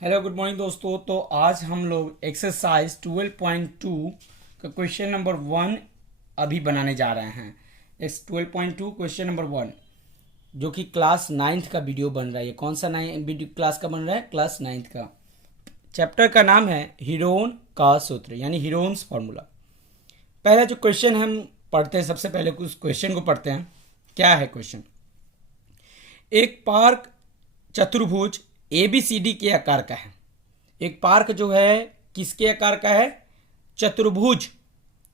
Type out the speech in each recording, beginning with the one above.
Hello good morning दोस्तों। तो आज हम लोग एक्सरसाइज 12.2 का क्वेश्चन नंबर 1 अभी बनाने जा रहे हैं। इस 12.2 क्वेश्चन नंबर 1 जो कि क्लास 9th का वीडियो बन रहा है। ये कौन सा वीडियो क्लास का बन रहा है? क्लास 9th का। चैप्टर का नाम है हीरोन का सूत्र यानी हीरोन्स फॉर्मूला। पहला जो क्वेश्चन हम पढ़ते हैं, सबसे पहले उस क्वेश्चन को पढ़ते हैं। क्या है क्वेश्चन? एक पार्क चतुर्भुज ABCD के आकार का है। एक पार्क जो है किसके आकार का है? चतुर्भुज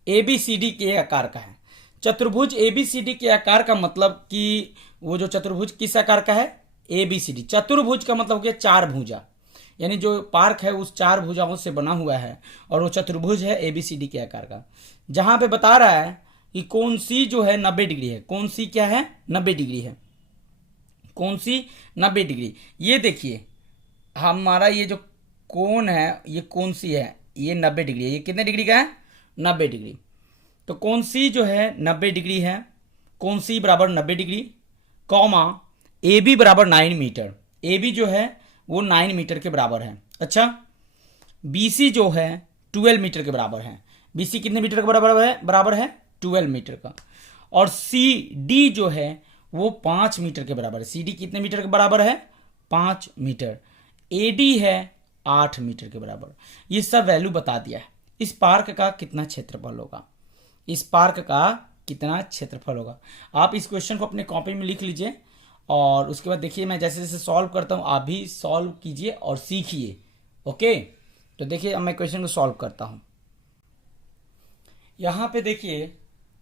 ABCD के आकार का है। चतुर्भुज ABCD के आकार का मतलब कि वो जो चतुर्भुज किस आकार का है? ABCD। चतुर्भुज का मतलब हो गया चार भुजा, यानी जो पार्क है उस चार भुजाओं से बना हुआ है और वो चतुर्भुज है ABCD के आकार का। जहां पे बता रहा है कि कौन सी जो है 90 डिग्री है। कौन सी क्या है? 90 डिग्री है। कौन सी? 90 डिग्री। ये देखिए हमारा ये जो कोण है ये कौन सी है? ये 90 डिग्री है। ये कितने डिग्री का है? 90 डिग्री। तो कौन सी जो है 90 डिग्री है? कौन सी बराबर 90 डिग्री, कॉमा AB बराबर 9 मीटर। AB जो है वो 9 मीटर के बराबर है। अच्छा, BC जो है 12 मीटर के बराबर है। BC कितने मीटर के बराबर है? बराबर है 12 मीटर का। और CD जो है वो 5 मीटर के बराबर है। CD कितने मीटर के बराबर है? 5 मीटर। AD है 8 मीटर के बराबर। ये सब वैल्यू बता दिया है। इस पार्क का कितना क्षेत्रफल होगा? इस पार्क का कितना क्षेत्रफल होगा? आप इस क्वेश्चन को अपने कॉपी में लिख लीजिए और उसके बाद देखिए मैं जैसे जैसे सॉल्व करता हूँ आप भी सॉल्व कीजिए और सीखिए। ओके, तो देखिए अब मैं क्वेश्चन को सॉल्व करता हूँ। यहाँ पे देखिए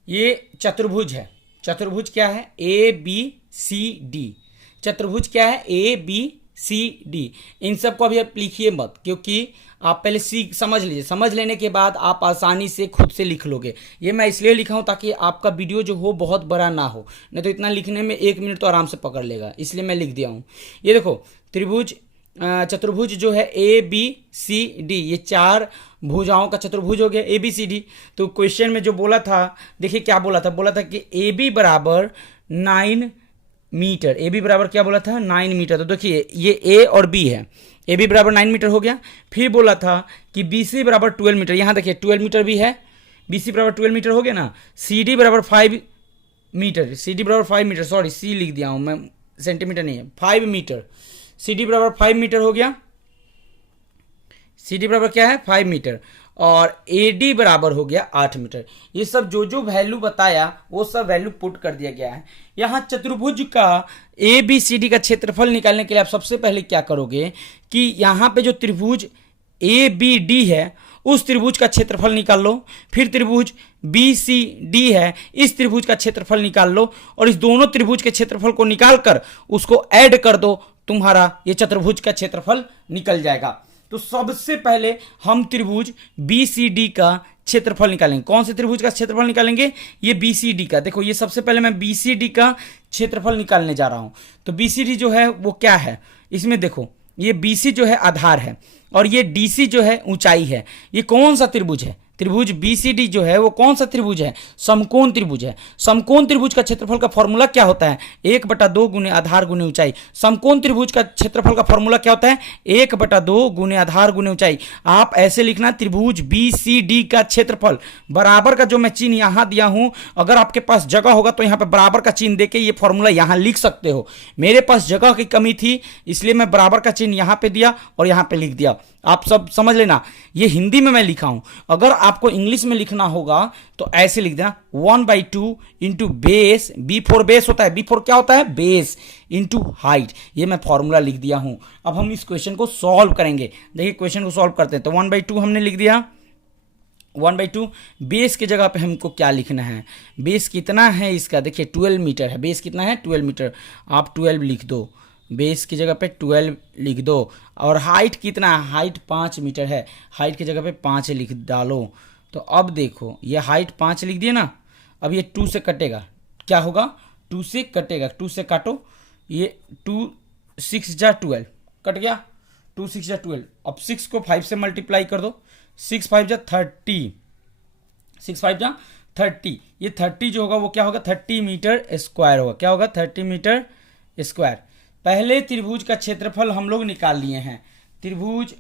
ये चतुर्भुज है। चतुर्भुज क्या है? ABCD। चतुर्भुज क्या है? ABCD। इन सबको अभी आप लिखिए मत, क्योंकि आप पहले सीख समझ लीजिए। समझ लेने के बाद आप आसानी से खुद से लिख लोगे। ये मैं इसलिए लिखा हूं ताकि आपका वीडियो जो हो बहुत बड़ा ना हो, नहीं तो इतना लिखने में 1 मिनट तो आराम से पकड़ लेगा, इसलिए मैं लिख दिया हूं। ये देखो त्रिभुज चतुर्भुज जो है ABCD, ये चार भुजाओं का चतुर्भुज हो गया ABCD। तो क्वेश्चन में जो बोला था, देखिए क्या बोला था? बोला था कि AB बराबर 9 मीटर। AB बराबर क्या बोला था? 9 मीटर। तो देखिए ये A और B है। AB बराबर 9 मीटर हो गया। फिर बोला था कि BC बराबर 12 मीटर। यहाँ देखिए 12 मीटर भी है। BC बराबर 12 मीटर हो गया ना। CD बराबर 5 मीटर। CD बराबर 5 मीटर, सॉरी C लिख दिया हूँ मैं, सेंटीमीटर नहीं है, 5 मीटर। CD बराबर 5 मीटर हो गया। CD बराबर क्या है? 5 मीटर। और AD बराबर हो गया 8 मीटर। ये सब जो जो वैल्यू बताया वो सब वैल्यू पुट कर दिया गया है। यहाँ चतुर्भुज का ABCD का क्षेत्रफल निकालने के लिए आप सबसे पहले क्या करोगे कि यहाँ पे जो त्रिभुज ABD है उस त्रिभुज का क्षेत्रफल निकाल लो। फिर त्रिभुज BCD है, इस त्रिभुज का क्षेत्रफल निकाल लो और इस दोनों त्रिभुज के क्षेत्रफल को निकाल कर उसको ऐड कर दो, तुम्हारा ये चतुर्भुज का क्षेत्रफल निकल जाएगा। तो सबसे पहले हम त्रिभुज BCD का क्षेत्रफल निकालेंगे। कौन से त्रिभुज का क्षेत्रफल निकालेंगे? ये BCD का। देखो ये सबसे पहले मैं BCD का क्षेत्रफल निकालने जा रहा हूं। तो BCD जो है वो क्या है? इसमें देखो ये BC जो है आधार है और ये DC जो है ऊंचाई है। ये कौन सा त्रिभुज है? त्रिभुज BCD जो है वो कौन सा त्रिभुज है? समकोण त्रिभुज है। समकोण त्रिभुज का क्षेत्रफल का फॉर्मूला क्या होता है? 1/2 गुने आधार गुने ऊंचाई। समकोण त्रिभुज का क्षेत्रफल का फॉर्मूला क्या होता है? 1/2 गुने आधार गुने ऊंचाई। आप ऐसे लिखना त्रिभुज BCD का क्षेत्रफल। बराबर का जो मैं चिन्ह यहां दिया हूं, अगर आपके पास जगह होगा तो यहां पे बराबर का चिन्ह देके ये फॉर्मूला यहां लिख सकते हो। मेरे पास जगह की कमी थी इसलिए मैं बराबर का चिन्ह यहां पे दिया और यहां पे लिख दिया। आप सब समझ लेना, ये हिंदी में मैं लिखा हूं। अगर आपको इंग्लिश में लिखना होगा तो ऐसे लिख देना 1/2 इंटू बेस। B4 बेस होता है। B4 क्या होता है? Base into height. ये मैं फॉर्मूला लिख दिया हूं। अब हम इस क्वेश्चन को सॉल्व करेंगे। देखिए क्वेश्चन को सॉल्व करते हैं। तो 1/2 हमने लिख दिया। 1/2 बेस की जगह पे हमको क्या लिखना है? बेस कितना है इसका? देखिए 12 मीटर है। बेस कितना है? 12 मीटर। आप 12 लिख दो, बेस की जगह पे 12 लिख दो। और हाइट कितना है? हाइट 5 मीटर है। हाइट की जगह पे 5 लिख डालो। तो अब देखो ये हाइट 5 लिख दिए ना। अब ये 2 से कटेगा, क्या होगा? 2 से कटेगा। 2 से काटो, ये 2 6 जा 12 कट गया। 2 6 जा 12। अब 6 को 5 से मल्टीप्लाई कर दो। 6 5 जा 30। 6 5 जा 30। ये 30 जो होगा वो क्या होगा? 30 मीटर स्क्वायर होगा। क्या होगा? 30 मीटर स्क्वायर। पहले त्रिभुज का क्षेत्रफल हम लोग निकाल लिए हैं। त्रिभुज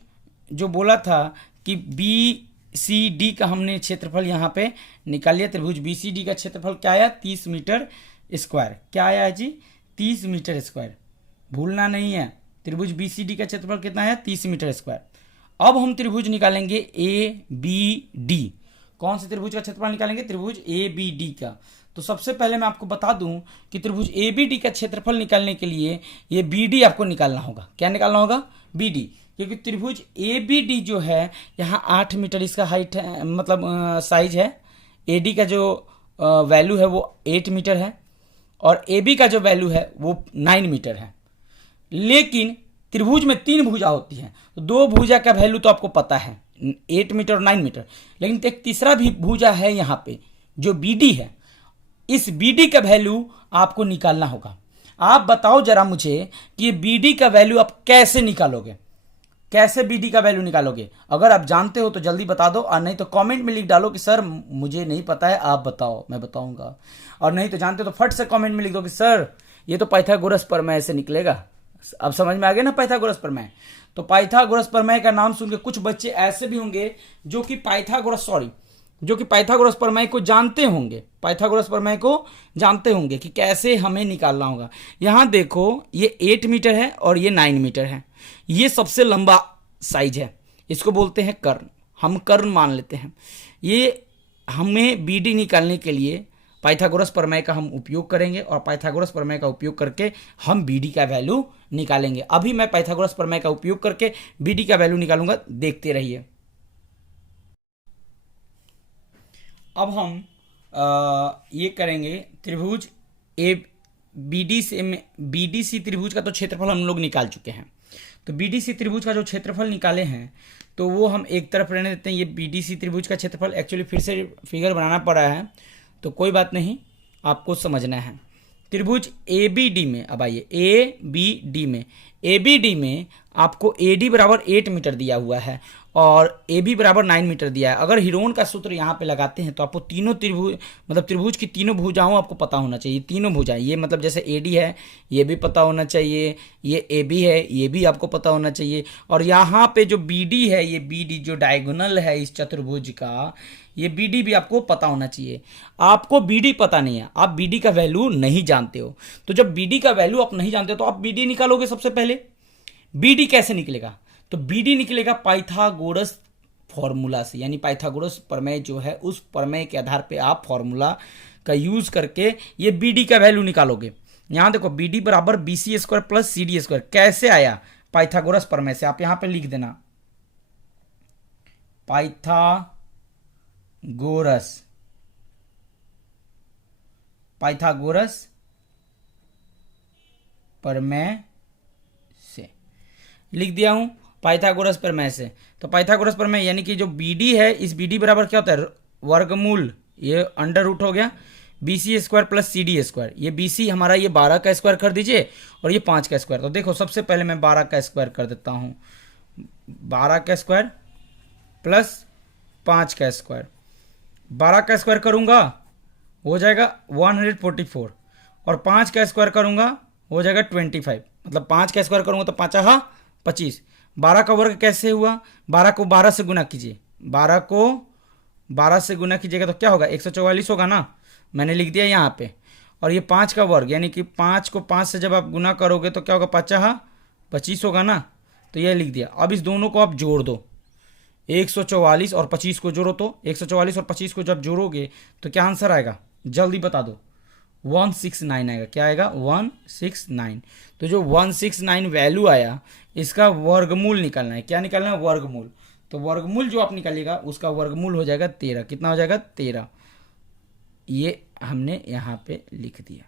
जो बोला था कि बी सी डी का हमने क्षेत्रफल यहाँ पे निकाल लिया। त्रिभुज बी सी डी का क्षेत्रफल क्या आया? 30 मीटर स्क्वायर। क्या आया जी? 30 मीटर स्क्वायर, भूलना नहीं है। त्रिभुज बी सी डी का क्षेत्रफल कितना है? 30 मीटर स्क्वायर। अब हम त्रिभुज निकालेंगे ए बी डी। कौन से त्रिभुज का क्षेत्रफल निकालेंगे? त्रिभुज ए बी डी का। तो सबसे पहले मैं आपको बता दूं कि त्रिभुज ए बी डी का क्षेत्रफल निकालने के लिए ये बी डी आपको निकालना होगा। क्या निकालना होगा? B D. क्योंकि त्रिभुज ए बी डी जो है यहाँ 8 मीटर इसका हाइट है, मतलब साइज है। ए डी का जो वैल्यू है वो 8 मीटर है और ए बी का जो वैल्यू है वो 9 मीटर है। लेकिन त्रिभुज में 3 भुजा होती हैं, तो 2 भुजा का वैल्यू तो आपको पता है 8 मीटर और 9 मीटर, लेकिन एक तीसरा भी भुजा है यहाँ पे जो बी डी है। इस बी डी का वैल्यू आपको निकालना होगा। आप बताओ जरा मुझे कि ये बी डी का वैल्यू आप कैसे निकालोगे? कैसे बी डी का वैल्यू निकालोगे? अगर आप जानते हो तो जल्दी बता दो, और नहीं तो कमेंट में लिख डालो कि सर मुझे नहीं पता है, आप बताओ, मैं बताऊंगा। और नहीं तो जानते हो तो फट से कमेंट में लिख दो कि सर ये तो पाइथागोरस प्रमेय से निकलेगा। अब समझ में आ गया ना पाइथागोरस प्रमेय? तो पाइथागोरस प्रमेय का नाम सुन के कुछ बच्चे ऐसे भी होंगे जो कि पाइथागोरस प्रमेय को जानते होंगे, पाइथागोरस प्रमेय को जानते होंगे कि कैसे हमें निकालना होगा। यहां देखो ये 8 मीटर है और ये 9 मीटर है। ये सबसे लंबा साइज है, इसको बोलते हैं कर्ण। हम कर्ण मान लेते हैं। ये हमें बी डी निकालने के लिए पाइथागोरस प्रमेय का हम उपयोग करेंगे और पाइथागोरस प्रमेय का उपयोग करके हम बी डी का वैल्यू निकालेंगे। अभी मैं पाइथागोरस प्रमेय का उपयोग करके बी डी का वैल्यू निकालूंगा, देखते रहिए। अब हम ये करेंगे त्रिभुज ए बी डी सी त्रिभुज का तो क्षेत्रफल हम लोग निकाल चुके हैं। तो बी डी सी त्रिभुज का जो क्षेत्रफल निकाले हैं तो वो हम एक तरफ रहने देते हैं। ये बी डी सी त्रिभुज का क्षेत्रफल एक्चुअली फिर से फिगर बनाना पड़ा है, तो कोई बात नहीं, आपको समझना है। त्रिभुज ए बी डी में अब आइए, ए बी डी में आपको ए डी बराबर 8 मीटर दिया हुआ है और ए बी बराबर 9 मीटर दिया है। अगर हीरोन का सूत्र यहाँ पे लगाते हैं तो आपको तीनों त्रिभुज, मतलब त्रिभुज की तीनों भुजाओं आपको पता होना चाहिए। तीनों भुजाएं, ये मतलब जैसे ए डी है ये भी पता होना चाहिए, ये ए बी है ये भी आपको पता होना चाहिए, और यहाँ पे जो बी डी है, ये बी डी जो डायगोनल है इस चतुर्भुज का, ये बी डी भी आपको पता होना चाहिए। आपको बी डी पता नहीं है, आप बी डी का वैल्यू नहीं जानते हो। तो जब बी डी का वैल्यू आप नहीं जानते हो तो आप बी डी निकालोगे। सबसे पहले बी डी कैसे निकलेगा? तो बी डी निकलेगा पाइथागोरस फॉर्मूला से, यानी पाइथागोरस प्रमेय जो है उस प्रमेय के आधार पे आप फॉर्मूला का यूज करके ये बी डी का वैल्यू निकालोगे। यहां देखो बी डी बराबर B C square plus C D square कैसे आया? पाइथागोरस प्रमेय से। आप यहां पे लिख देना पाइथागोरस प्रमेय से लिख दिया हूं, पाइथागोरस प्रमेय से। तो पाइथागोरस प्रमेय यानी कि जो बी डी है, इस बी डी बराबर क्या होता है? वर्गमूल, ये अंडर रूट हो गया B C square plus C D square. ये बी सी हमारा ये 12 का स्क्वायर कर दीजिए और ये 5 का स्क्वायर। तो देखो सबसे पहले मैं 12 का स्क्वायर कर देता हूँ, 12 का स्क्वायर प्लस 5 का स्क्वायर। 12 का स्क्वायर करूँगा हो जाएगा 144 और 5 का स्क्वायर करूँगा हो जाएगा 25। मतलब 5 का स्क्वायर करूँगा तो 5 25। 12 का वर्ग कैसे हुआ? 12 को 12 से गुना कीजिए, 12 को 12 से गुना कीजिएगा तो क्या होगा? 144 होगा ना, मैंने लिख दिया यहाँ पे। और ये 5 का वर्ग यानी कि 5 को 5 से जब आप गुना करोगे तो क्या होगा? 5 25 होगा ना, तो ये लिख दिया। अब इस दोनों को आप जोड़ दो, 144 और 25 को जोड़ो तो 144 और 25 को जब जोड़ोगे तो क्या आंसर आएगा? जल्दी बता दो। 169 आएगा। क्या आएगा? 169। तो जो 169 वैल्यू आया इसका वर्गमूल निकालना है। क्या निकालना है? वर्गमूल। तो वर्गमूल जो आप निकालिएगा उसका वर्गमूल हो जाएगा 13। कितना हो जाएगा? 13। ये हमने यहाँ पे लिख दिया,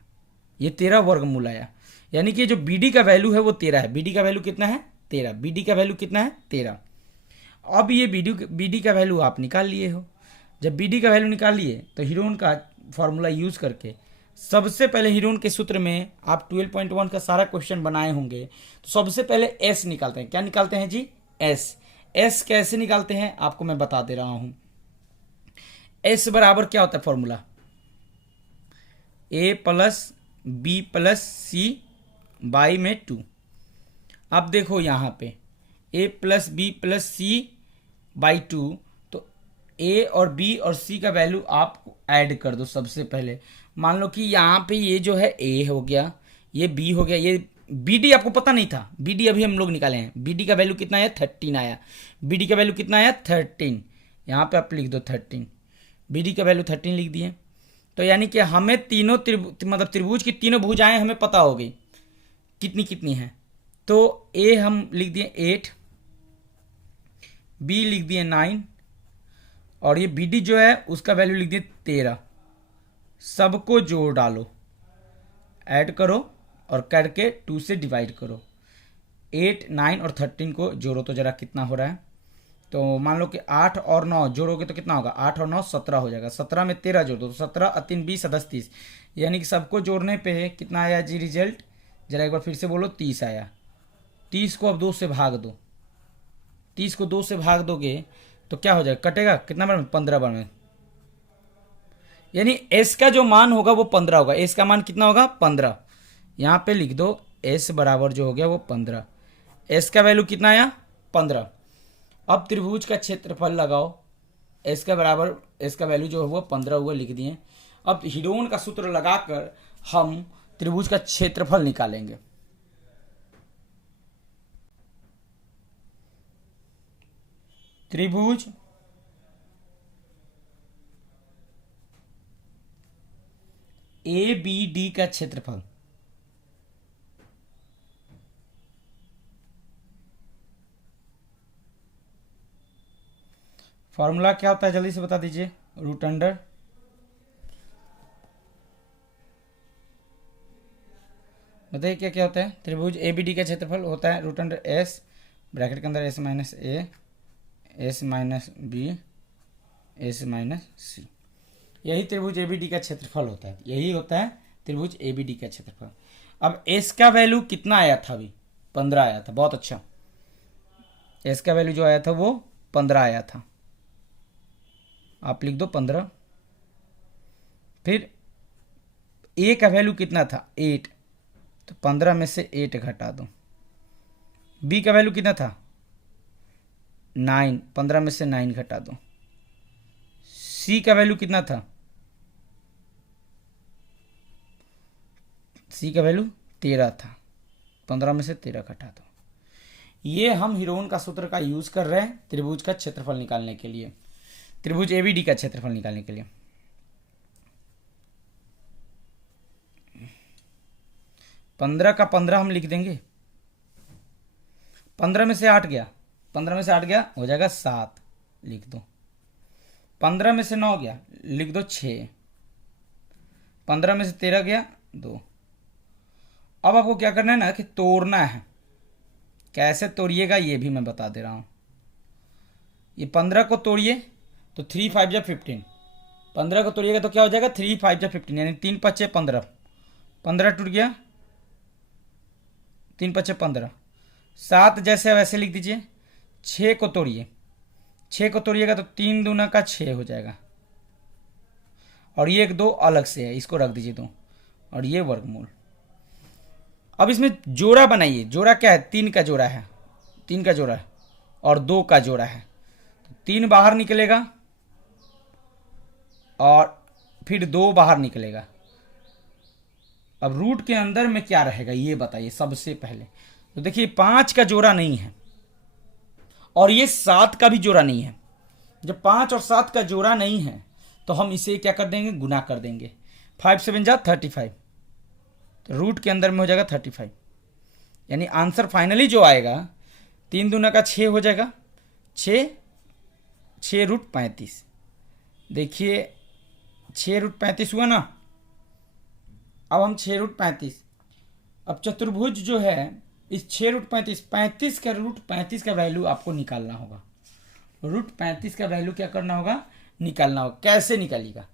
ये 13 वर्गमूल आया। यानी कि जो बी डी का वैल्यू है वो 13 है। बी डी का वैल्यू कितना है? 13। बी डी का वैल्यू कितना है? 13। अब ये बी डी का वैल्यू आप निकाल लिए हो। जब बी डी का वैल्यू निकाल लिए तो हीरोन का फॉर्मूला यूज करके सबसे पहले हीरोन के सूत्र में आप 12.1 का सारा क्वेश्चन बनाए होंगे, तो सबसे पहले एस निकालते हैं। क्या निकालते हैं जी? एस। एस कैसे निकालते हैं आपको मैं बता दे रहा हूं। एस बराबर क्या होता है formula? A plus b plus c by में 2। अब देखो यहां पे a plus b plus c by 2, तो ए और बी और सी का वैल्यू आप ऐड कर दो सबसे पहले। मान लो कि यहाँ पे ये जो है ए हो गया, ये बी हो गया, ये बी डी आपको पता नहीं था, बी डी अभी हम लोग निकाले हैं। बी डी का वैल्यू कितना आया 13 आया, बी डी का वैल्यू कितना आया 13, यहाँ पे आप लिख दो 13, बी डी का वैल्यू 13 लिख दिए। तो यानी कि हमें तीनों मतलब त्रिभुज की तीनों भुजाएं हमें पता हो गई कितनी कितनी हैं। तो ए हम लिख दिए 8, बी लिख दिए 9, और ये बी डी जो है उसका वैल्यू लिख दिए 13। सबको जोड़ डालो, ऐड करो और करके 2 से डिवाइड करो। 8, 9 और 13 को जोड़ो तो जरा कितना हो रहा है। तो मान लो कि 8 और 9 जोड़ोगे तो कितना होगा, 8 और 9 17 हो जाएगा। 17 में 13 जोड़ दो तो 17 और 3 20 10 30, यानी कि सबको जोड़ने पे कितना आया जी रिजल्ट, जरा एक बार फिर से बोलो 30 आया। 30 को अब 2 से भाग दो, 30 को 2 से भाग दोगे तो क्या हो जाएगा, कटेगा कितना बार में, 15 बार में। यानी एस का जो मान होगा वो 15 होगा। एस का मान कितना होगा 15, यहाँ पे लिख दो एस बराबर जो हो गया वो 15। एस का वैल्यू कितना आया 15। अब त्रिभुज का क्षेत्रफल लगाओ, एस का बराबर एस का वैल्यू जो हुआ 15 हुआ, लिख दिए। अब हीरोन का सूत्र लगाकर हम त्रिभुज का क्षेत्रफल निकालेंगे। त्रिभुज ए बी डी का क्षेत्रफल, फॉर्मूला क्या होता है जल्दी से बता दीजिए। रूट अंडर बताइए क्या क्या होता है। त्रिभुज ए बी डी का क्षेत्रफल होता है रूट अंडर एस, ब्रैकेट के अंदर s minus a, s minus b, s minus c. यही त्रिभुज ए बी डी का क्षेत्रफल होता है, यही होता है त्रिभुज ए बी डी का क्षेत्रफल। अब एस का वैल्यू कितना आया था, अभी 15 आया था, बहुत अच्छा। एस का वैल्यू जो आया था वो 15 आया था, आप लिख दो 15। फिर ए का वैल्यू कितना था 8, तो 15 में से 8 घटा दो। बी का वैल्यू कितना था 9, 15 में से 9 घटा दो। सी का वैल्यू कितना था, सी का वैल्यू 13 था, 15 में से 13 घटा दो। ये हम हीरोन का सूत्र का यूज कर रहे हैं त्रिभुज का क्षेत्रफल निकालने के लिए, त्रिभुज एबीडी का क्षेत्रफल निकालने के लिए। 15 का 15 हम लिख देंगे, 15 में से 8 गया, 15 में से 8 गया हो जाएगा 7, लिख दो। 15 में से 9 गया, लिख दो 6। 15 में से 13 गया 2। अब आपको क्या करना है ना कि तोड़ना है, कैसे तोड़िएगा ये भी मैं बता दे रहा हूं। ये 15 को तोड़िए तो 3 5 जा 15, 15 को तोड़िएगा तो क्या हो जाएगा 3 5 जा 15, यानी 3 5 15, 15 टूट गया, 3 5 15। 7 जैसे वैसे लिख दीजिए। 6 को तोड़िए, 6 को तोड़िएगा तो 3 दूना का 6 हो जाएगा, और ये 1 2 अलग से है, इसको रख दीजिए 2, और ये वर्गमूल। अब इसमें जोड़ा बनाइए। जोड़ा क्या है, 3 का जोड़ा है, 3 का जोड़ा है और 2 का जोड़ा है, तो 3 बाहर निकलेगा और फिर 2 बाहर निकलेगा। अब रूट के अंदर में क्या रहेगा ये बताइए सबसे पहले। तो देखिए 5 का जोड़ा नहीं है और ये 7 का भी जोड़ा नहीं है। जब 5 और 7 का जोड़ा नहीं है तो हम इसे क्या कर देंगे, गुना कर देंगे। 5 7 जा 35, तो रूट के अंदर में हो जाएगा 35, यानी आंसर फाइनली जो आएगा 3 दूना का 6 हो जाएगा, 6 रूट 35। देखिए 6 रूट 35 हुआ ना। अब हम 6 रूट 35, अब चतुर्भुज जो है इस 6 रूट 35 का रूट 35 का वैल्यू आपको निकालना होगा। रूट 35 का वैल्यू क्या करना होगा, निकालना होगा। कैसे निकालिएगा,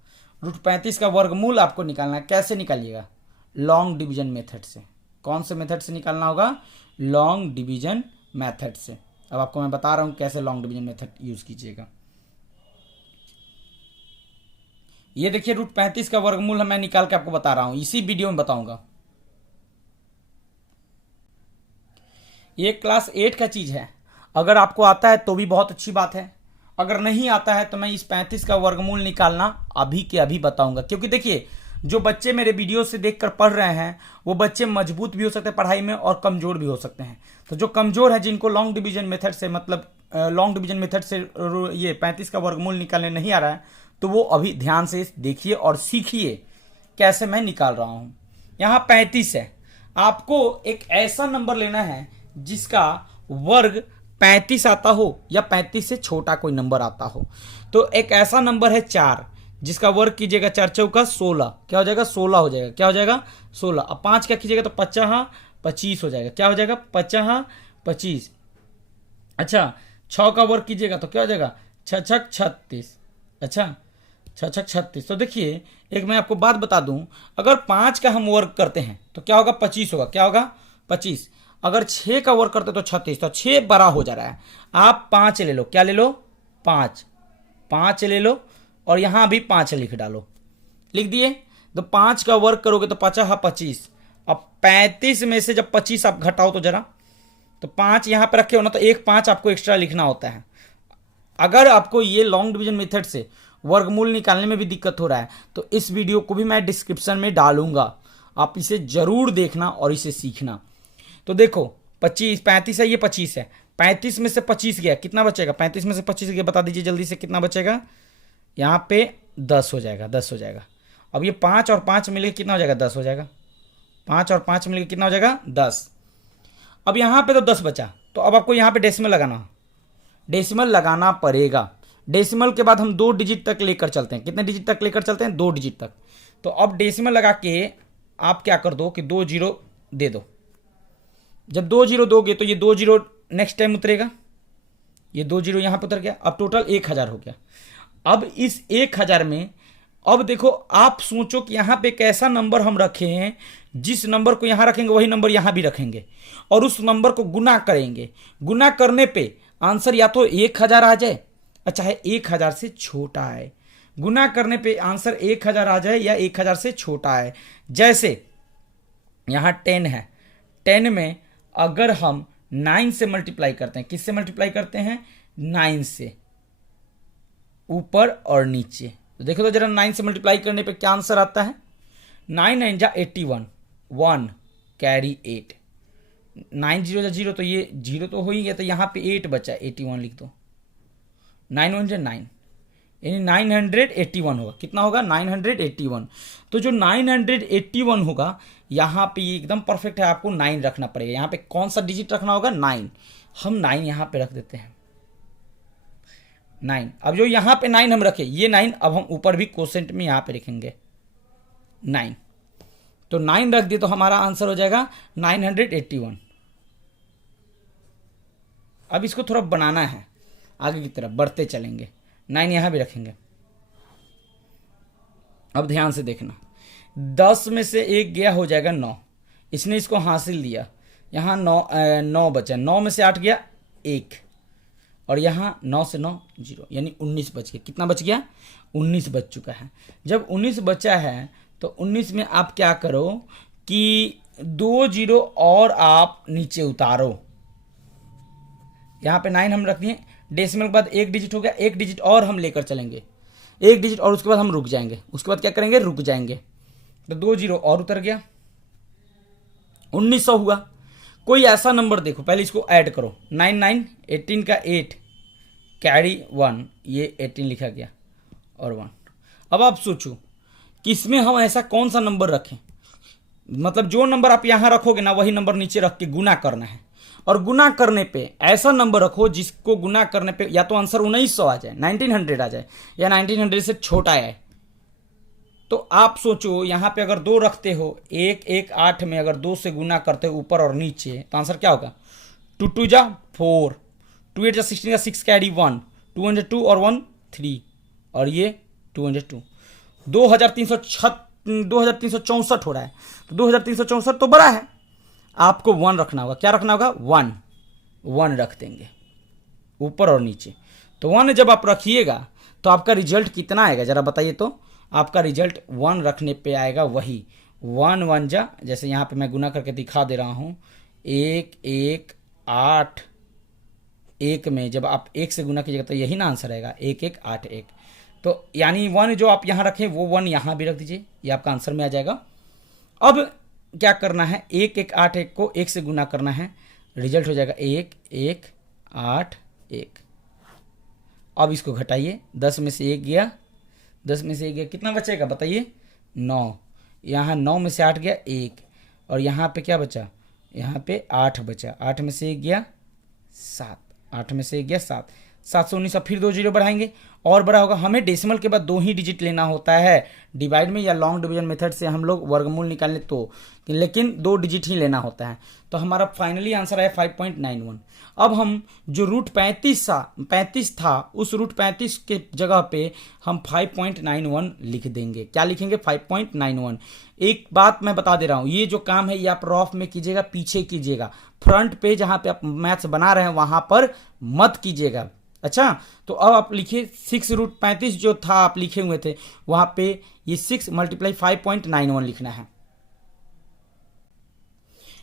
रूट 35 का वर्गमूल आपको निकालना है। कैसे निकालिएगा, लॉन्ग डिवीजन मेथड से। कौन से मेथड से निकालना होगा, लॉन्ग डिवीजन मेथड से। अब आपको मैं बता रहा हूं कैसे लॉन्ग डिवीजन मेथड यूज कीजिएगा। ये देखिए रूट 35 का वर्गमूल मैं निकाल के आपको बता रहा हूं, इसी वीडियो में बताऊंगा। ये क्लास 8 का चीज है। अगर आपको आता है तो भी बहुत अच्छी बात है, अगर नहीं आता है तो मैं इस 35 का वर्गमूल निकालना अभी के अभी बताऊंगा। क्योंकि देखिए, जो बच्चे मेरे वीडियो से देखकर पढ़ रहे हैं वो बच्चे मजबूत भी हो सकते हैं पढ़ाई में और कमज़ोर भी हो सकते हैं। तो जो कमज़ोर है, जिनको लॉन्ग डिवीजन मेथड से ये 35 का वर्गमूल निकालने नहीं आ रहा है, तो वो अभी ध्यान से देखिए और सीखिए कैसे मैं निकाल रहा हूँ। यहाँ 35 है, आपको एक ऐसा नंबर लेना है जिसका वर्ग 35 आता हो या 35 से छोटा कोई नंबर आता हो। तो एक ऐसा नंबर है 4, जिसका वर्ग कीजिएगा 4 चौका 16, क्या हो जाएगा 16 हो जाएगा, क्या हो जाएगा 16। अब 5 क्या कीजिएगा तो 50 25 हो जाएगा, क्या हो जाएगा 50 25। अच्छा, 6 का वर्ग कीजिएगा तो क्या हो जाएगा 6 छक 36। अच्छा, 6 छक 36। तो देखिए, एक मैं आपको बात बता दूं, अगर 5 का हम वर्ग करते हैं तो क्या होगा 25 होगा, क्या होगा 25। अगर 6 का वर्ग करते तो 36, तो 6 बड़ा हो जा रहा है। आप 5 ले लो, क्या ले लो 5 ले लो और यहां भी 5 लिख डालो, लिख दिए। तो 5 का वर्ग करोगे तो 50 25। अब 35 में से जब 25 आप घटाओ तो जरा, तो 5 यहां पे रखे हो ना, तो एक 5 आपको एक्स्ट्रा लिखना होता है। अगर आपको ये लॉन्ग डिवीजन मेथड से वर्गमूल निकालने में भी दिक्कत हो रहा है तो इस वीडियो को भी मैं डिस्क्रिप्शन में डालूंगा, आप इसे जरूर देखना और इसे सीखना। तो देखो 35 है, ये 25 है, 35 में से 25 गया, कितना बचेगा 35 में से 25 गया, बता दीजिए जल्दी से कितना बचेगा। यहाँ पे 10 हो जाएगा, 10 हो जाएगा। अब ये 5 और 5 मिलकर कितना हो जाएगा 10 हो जाएगा, 5 और 5 मिलकर कितना हो जाएगा 10। अब यहाँ पे तो 10 बचा, तो अब आपको यहाँ पे डेसिमल लगाना पड़ेगा। डेसिमल के बाद हम 2 डिजिट तक लेकर चलते हैं, कितने डिजिट तक लेकर चलते हैं 2 डिजिट तक। तो अब डेसिमल लगा के आप क्या कर दो कि 2 जीरो दे दो। जब 2 जीरो दोगे तो ये 2 जीरो नेक्स्ट टाइम उतरेगा, ये 2 जीरो यहां पर उतर गया। अब टोटल 1000 हो गया। अब इस 1000 में अब देखो, आप सोचो कि यहां पे एक ऐसा नंबर हम रखे हैं, जिस नंबर को यहां रखेंगे वही नंबर यहां भी रखेंगे और उस नंबर को गुना करेंगे। गुना करने पे आंसर या तो 1000 आ जाए, चाहे 1000 से छोटा आए। गुना करने पे आंसर 1000 आ जाए या 1000 से छोटा आए। जैसे यहां 10 है, 10 में अगर हम 9 से मल्टीप्लाई करते हैं, किससे मल्टीप्लाई करते हैं 9 से, ऊपर और नीचे। तो देखो तो जरा 9 से मल्टीप्लाई करने पे क्या आंसर आता है। 9 9 जा 81, 1 कैरी 8, 9 0 जा 0, तो ये 0 तो हो ही गया, तो यहाँ पे 8 बचा, 81 लिख दो। 9 1 जा 9, यानी 981 होगा। कितना होगा 981। तो जो 981 होगा, यहाँ पे ये एकदम परफेक्ट है, आपको 9 रखना पड़ेगा। यहाँ पे कौन सा डिजिट रखना होगा 9, हम 9 यहाँ पे रख देते हैं 9। अब जो यहाँ पे 9 हम रखे, ये 9 अब हम ऊपर भी कोसेंट में यहाँ पे लिखेंगे 9। तो 9 रख दिए तो हमारा आंसर हो जाएगा 981। अब इसको थोड़ा बनाना है, आगे की तरफ बढ़ते चलेंगे। 9 यहां भी रखेंगे। अब ध्यान से देखना, 10 में से 1 गया हो जाएगा 9, इसने इसको हासिल दिया। यहाँ 9 बचा, 9 में से 8 गया 1, और यहाँ 9 से 9 0, यानी 19 बच गया। कितना बच गया 19 बच चुका है। जब 19 बचा है तो 19 में आप क्या करो कि 2 जीरो और आप नीचे उतारो। यहाँ पे 9 हम रख दिए, डेसिमल के बाद 1 डिजिट हो गया, 1 डिजिट और हम लेकर चलेंगे, 1 डिजिट और उसके बाद हम रुक जाएंगे। उसके बाद क्या करेंगे रुक जाएंगे, तो 2 जीरो और उतर गया, 1900 हुआ। कोई ऐसा नंबर देखो, पहले इसको ऐड करो। 9 9 18 का 8 कैरी 1, ये 18 लिखा गया और 1। अब आप सोचो कि इसमें हम ऐसा कौन सा नंबर रखें, मतलब जो नंबर आप यहां रखोगे ना वही नंबर नीचे रख के गुना करना है। और गुना करने पे ऐसा नंबर रखो जिसको गुना करने पे या तो आंसर 1900 आ जाए, 1900 आ जाए, या 1900 से छोटा आए। तो आप सोचो यहाँ पे अगर 2 रखते हो, 1 1 8 में अगर 2 से गुना करते हो ऊपर और नीचे, तो आंसर क्या होगा 2 2 जा 4, 2 8 जा 16 का 6 कैरी 1, 202 और 1 3, और ये 202। 2364 हो रहा है, तो 2364 तो बड़ा है, आपको 1 रखना होगा। क्या रखना होगा 1 रख देंगे ऊपर और नीचे। तो 1 जब आप रखिएगा तो आपका रिजल्ट कितना आएगा जरा बताइए। तो आपका रिजल्ट 1 रखने पे आएगा वही 1 1 जा, जैसे यहाँ पे मैं गुना करके दिखा दे रहा हूँ, 1 1 8 1 में जब आप 1 से गुना कीजिएगा तो यही ना आंसर आएगा, 1 1 8 1। तो यानी 1 जो आप यहाँ रखें वो 1 यहाँ भी रख दीजिए, ये आपका आंसर में आ जाएगा। अब क्या करना है, 1 1 8 1 को 1 से गुना करना है, रिजल्ट हो जाएगा 1 1 8 1। अब इसको घटाइए, 10 में से 1 गया, 10 में से 1 गया, कितना बचेगा बताइए, 9। यहाँ 9 में से 8 गया 1, और यहाँ पे क्या बचा, यहाँ पे 8 बचा, 8 में से 1 गया 7, 8 में से 1 गया 7, 7 से 19, अब फिर 2 जीरो बढ़ाएंगे और बड़ा होगा। हमें डेसिमल के बाद 2 ही डिजिट लेना होता है डिवाइड में या लॉन्ग डिवीजन मेथड से हम लोग वर्गमूल निकालें तो, लेकिन 2 डिजिट ही लेना होता है। तो हमारा फाइनली आंसर है 5.91। अब हम जो रूट 35 था उस रूट 35 के जगह पे हम 5.91 लिख देंगे। क्या लिखेंगे, 5.91। एक बात मैं बता दे रहा हूं, ये जो काम है ये आप रफ में कीजिएगा, पीछे कीजिएगा, फ्रंट पे जहां पे आप मैथ्स बना रहे हैं वहां पर मत कीजिएगा। अच्छा, तो अब आप लिखिए 6 रूट 35 जो था आप लिखे हुए थे वहां पे ये 6 मल्टीप्लाई 5.91 लिखना है।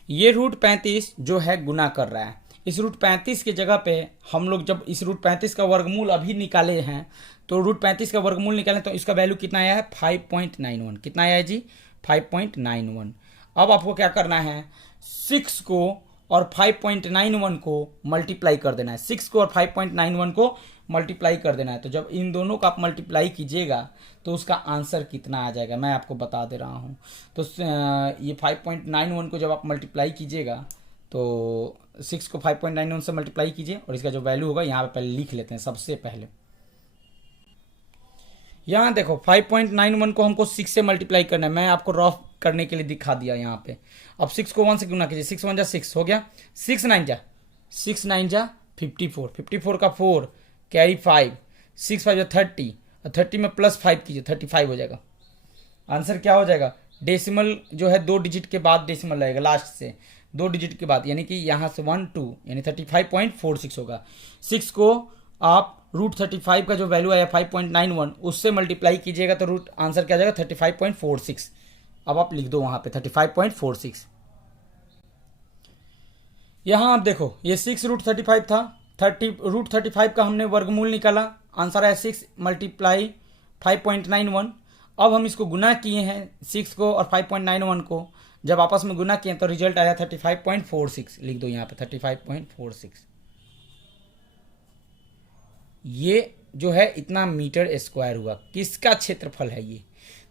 ये रूट 35 जो है गुना कर रहा है, इस रूट 35 की जगह पे हम लोग जब इस रूट 35 का वर्गमूल अभी निकाले हैं तो रूट 35 का वर्गमूल निकालें तो इसका वैल्यू कितना आया है, 5.91। कितना आया है जी, 5.91। अब आपको क्या करना है, 6 को और 5.91 को मल्टीप्लाई कर देना है, 6 को और 5.91 को मल्टीप्लाई कर देना है। तो जब इन दोनों का आप मल्टीप्लाई कीजिएगा तो उसका आंसर कितना आ जाएगा मैं आपको बता दे रहा हूँ। तो ये 5.91 को जब आप मल्टीप्लाई कीजिएगा तो 6 को 5.91 से मल्टीप्लाई कीजिए और इसका जो वैल्यू होगा यहाँ पे पहले लिख लेते हैं। सबसे पहले यहाँ देखो 5.91 को हमको 6 से मल्टीप्लाई करना है, मैं आपको रफ करने के लिए दिखा दिया यहाँ पे। अब 6 को 1 से गुना कीजिए, 6 1 जा 6 हो गया, 6 9 जा 54, 54 का 4 कैरी 5, 6 5 जा 30, और 30 में प्लस 5 कीजिए 35 हो जाएगा। आंसर क्या हो जाएगा, डेसिमल जो है 2 डिजिट के बाद डेसिमल रहेगा, लास्ट से 2 डिजिट के बाद, यानी कि यहाँ से 1 2 यानी 35.46 होगा। 6 को आप रूट 35 का जो वैल्यू आया 5.91 उससे मल्टीप्लाई कीजिएगा तो रूट आंसर क्या आ जाएगा 35.46। अब आप लिख दो वहां पे 35.46। यहां आप देखो ये 6 रूट 35 था, रूट 35 का हमने वर्गमूल निकाला, आंसर है 6 मल्टीप्लाई 5.91। अब हम इसको गुना किए हैं 6 को और 5.91 को, जब आपस में गुना किए तो रिजल्ट आया 35.46। लिख दो यहाँ पे 35.46। ये जो है इतना मीटर स्क्वायर हुआ। किसका क्षेत्रफल है, ये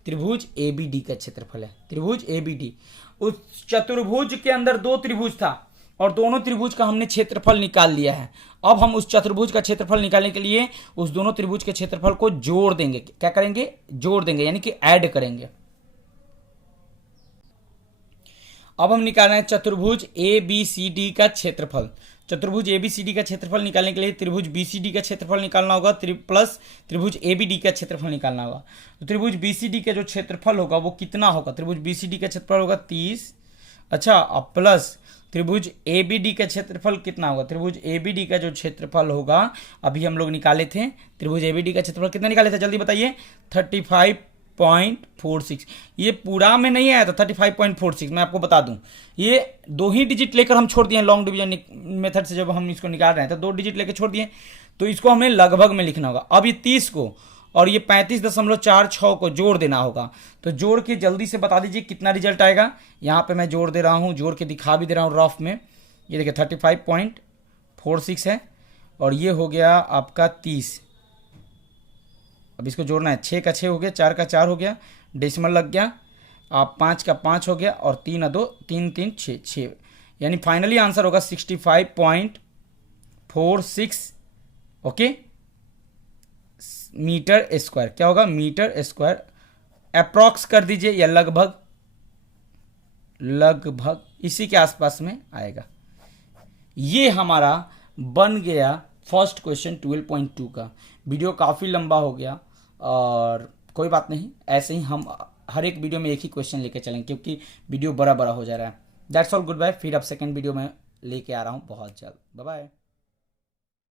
त्रिभुज एबीडी का क्षेत्रफल है। त्रिभुज एबीडी, उस चतुर्भुज के अंदर 2 त्रिभुज था और दोनों त्रिभुज का हमने क्षेत्रफल निकाल लिया है। अब हम उस चतुर्भुज का क्षेत्रफल निकालने के लिए उस दोनों त्रिभुज के क्षेत्रफल को जोड़ देंगे। क्या करेंगे, जोड़ देंगे, यानी कि ऐड करेंगे। अब हम निकाल रहे हैं चतुर्भुज एबीसीडी का क्षेत्रफल। चतुर्भुज एबीसीडी का क्षेत्रफल निकालने के लिए त्रिभुज बीसीडी का क्षेत्रफल निकालना होगा प्लस त्रिभुज एबीडी का क्षेत्रफल निकालना होगा। तो त्रिभुज बीसीडी का जो क्षेत्रफल होगा वो कितना होगा, त्रिभुज बीसीडी का क्षेत्रफल होगा 30। अच्छा, अब प्लस त्रिभुज एबीडी का क्षेत्रफल कितना होगा, त्रिभुज एबीडी का जो क्षेत्रफल होगा अभी हम लोग निकाले थे, त्रिभुज एबीडी का क्षेत्रफल कितना निकाले थे जल्दी बताइए, 35.46। ये पूरा में नहीं आया था 35.46, मैं आपको बता दूं ये 2 ही डिजिट लेकर हम छोड़ दिए लॉन्ग डिवीजन मेथड से। जब हम इसको निकाल रहे हैं तो 2 डिजिट लेकर छोड़ दिए, तो इसको हमें लगभग में लिखना होगा। अब ये 30 को और ये 35.46 को जोड़ देना होगा। तो जोड़ के जल्दी से बता दीजिए कितना रिजल्ट आएगा। यहाँ पे मैं जोड़ दे रहा हूँ, जोड़ के दिखा भी दे रहा हूँ रफ में। ये देखिए 35.46 है और ये हो गया आपका 30। अब इसको जोड़ना है, 6 का 6 हो गया, 4 का 4 हो गया, डेसिमल लग गया, आप 5 का 5 हो गया और 3 और 2 3 3 6 6, यानी फाइनली आंसर होगा 65.46 ओके मीटर स्क्वायर। क्या होगा, मीटर स्क्वायर। अप्रॉक्स कर दीजिए या लगभग, लगभग इसी के आसपास में आएगा। ये हमारा बन गया फर्स्ट क्वेश्चन 12.2 का। वीडियो काफ़ी लंबा हो गया और कोई बात नहीं, ऐसे ही हम हर एक वीडियो में एक ही क्वेश्चन लेके चलेंगे क्योंकि वीडियो बड़ा बड़ा हो जा रहा है। That's all, good bye. फिर अब सेकंड वीडियो में लेके आ रहा हूँ बहुत जल्द। Bye bye.